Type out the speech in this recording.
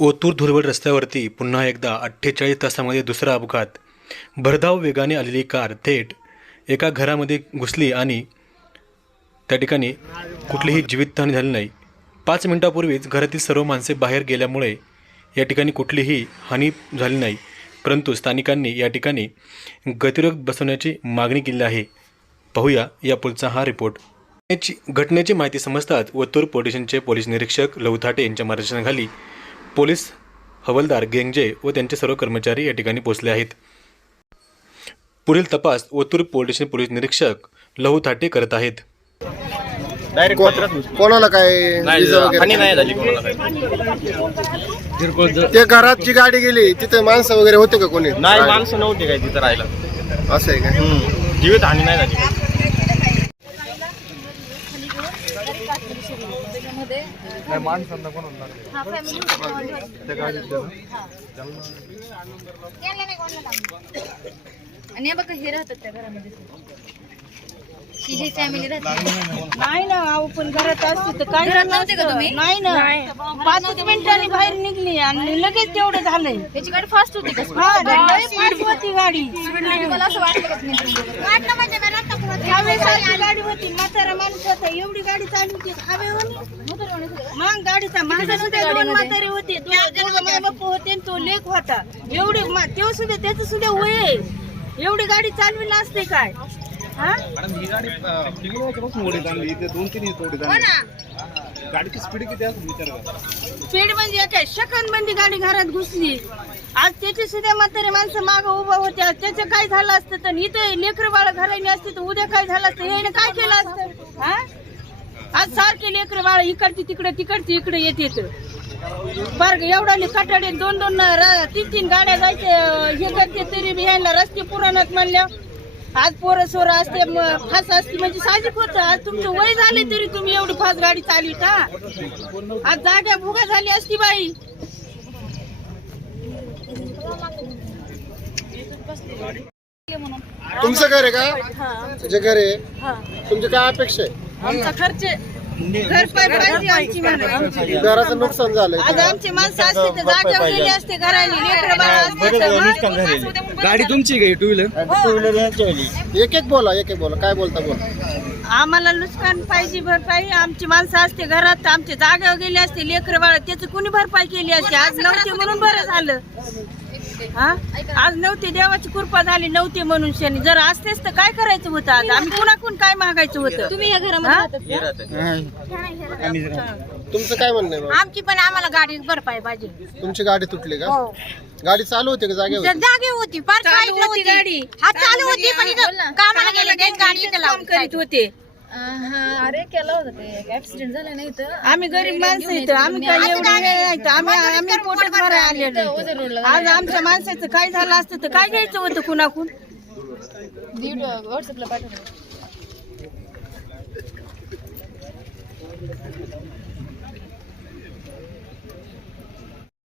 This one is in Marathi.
ओतूर धुरवड रस्त्यावरती पुन्हा एकदा अठ्ठेचाळीस तासामध्ये दुसरा अपघात. भरधाव वेगाने आलेली कार थेट एका घरामध्ये घुसली आणि त्या ठिकाणी कुठलीही जीवितहानी झाली नाही. पाच मिनिटापूर्वीच घरातील सर्व माणसे बाहेर गेल्यामुळे या ठिकाणी कुठलीही हानी झाली नाही. परंतु स्थानिकांनी या ठिकाणी गतिरोध बसवण्याची मागणी केली आहे. पाहूया या पुढचा हा रिपोर्ट. घटनेची घटनेची माहिती समजताच ओतूर पोलीस स्टेशनचे पोलीस निरीक्षक लवथाटे यांच्या मार्गदर्शनाखाली पोलीस हवलदार गेंगजे व त्यांचे सर्व कर्मचारी या ठिकाणी पोहोचले आहेत. पुढील तपास ओतूर पोलीस स्टेशन पोलीस निरीक्षक लहू थाटे करत आहेत. डायरेक्ट. कोणाला काय वगैरे नाही झाली कोणाला. ते घरात जी गाडी गेली तिथे माणसं वगैरे होते का कोणी? नाही माणसं नव्हती काय तिथं राहायला. असं आहे काय. जीवित हानी नाही झाली. त्याच्यामध्ये हा फॅमिली आणि हे बघा हे राहतात त्या घरामध्ये. ही फॅमिली नाही ना अहो पण घरात असते तर काय घरात नव्हते का? तुम्ही? नाही ना. पाच मिनिटांनी बाहेर निघली आणि लगेच तेवढं झालंय. त्याची गाडी फास्ट होती का? हा होती गाडी. मला असं वाटलं का तुम्ही? म्हणजे गाडी होती म्हातारा माणूस होता. एवढी गाडी हवेवर मग गाडीचा माझा सुद्धा दोन म्हातारे होते माय होते आणि तो लेख होता. एवढी मा- तेव्हा सुद्धा त्याचं सुद्धा वय. एवढी गाडी चालवी नसते काय? हा? स्पीड म्हणजे काय शकन बंदी गाडी घरात घुसली. आज त्याची सुद्धा म्हातारे माणसं मागं उभा होत्या त्याचं काय झालं असतं तर इथं लेकर बाळ घराने असते तर उद्या काय झालं असतं? हे काय केलं असतं? हा? आज सारखे लेकर बाळ इकडची तिकडे तिकडची इकडे येत येत. बरं एवढा कटाडे दोन दोन तीन तीन गाड्या जायचे हे करते तरी बी ह्यांना रस्ते पुराणात म्हणल्या. आज पोरं सोरं असते म- फास असते म्हणजे साहजिक होतं. आज तुमचं वय झाले तरी तुम्ही एवढी फास्ट गाडी चालवित आज जाग्या भुगा झाली असती बाई. तुमचं घर आहे का? तुझे घर आहे? तुमची काय अपेक्षा आहे? आमचा खर्च आमची. घराचं नुकसान झालंय. आज आमची माणसं असते तर गेली असते लेकरं बाळ असते तर मग- गाडी तुमची काय टू व्हीलर? एक एक बोला एक एक बोला. काय बोलता बोला. आम्हाला नुकसान पाहिजे भरपाई. आमची माणसं असते घरात आमचे जागेवर गेले असते लेकर बाळ त्याची कुणी भरपाई केली असते? आज नव्हते म्हणून बरं झालं. हा? आज नव्हते देवाची कृपा झाली नव्हते म्हणून शनी. जर असतेच तर काय करायचं होतं आज? आम्ही कुणाकून काय मागायचं होतं? तुम्ही या घरामध्ये हा? हे. तुमचं काय म्हणणं आहे? आमची पण आम्हाला गाडी भरपाई पाहिजे. तुमची गाडी तुटली का? गाडी चालू होती का? जागेवर जागे होती फार चालू होती गाडी. हा चालू होती. पण इथं. कामाला गेले गाडी इथं लावून करीत होते. हा अरे केलं होतं ते. ऍक्सिडेंट झाला नाही तर आम्ही गरीब माणसं इथं. आम्ही काय एवढे नाही. आम्ही आम्ही पोटच भरायला आलेलो आज आमच्या माणसाचं काय झालं असतं तर काय घ्यायचं होतं कुणाकून? व्हॉट्सअपला पाठवलं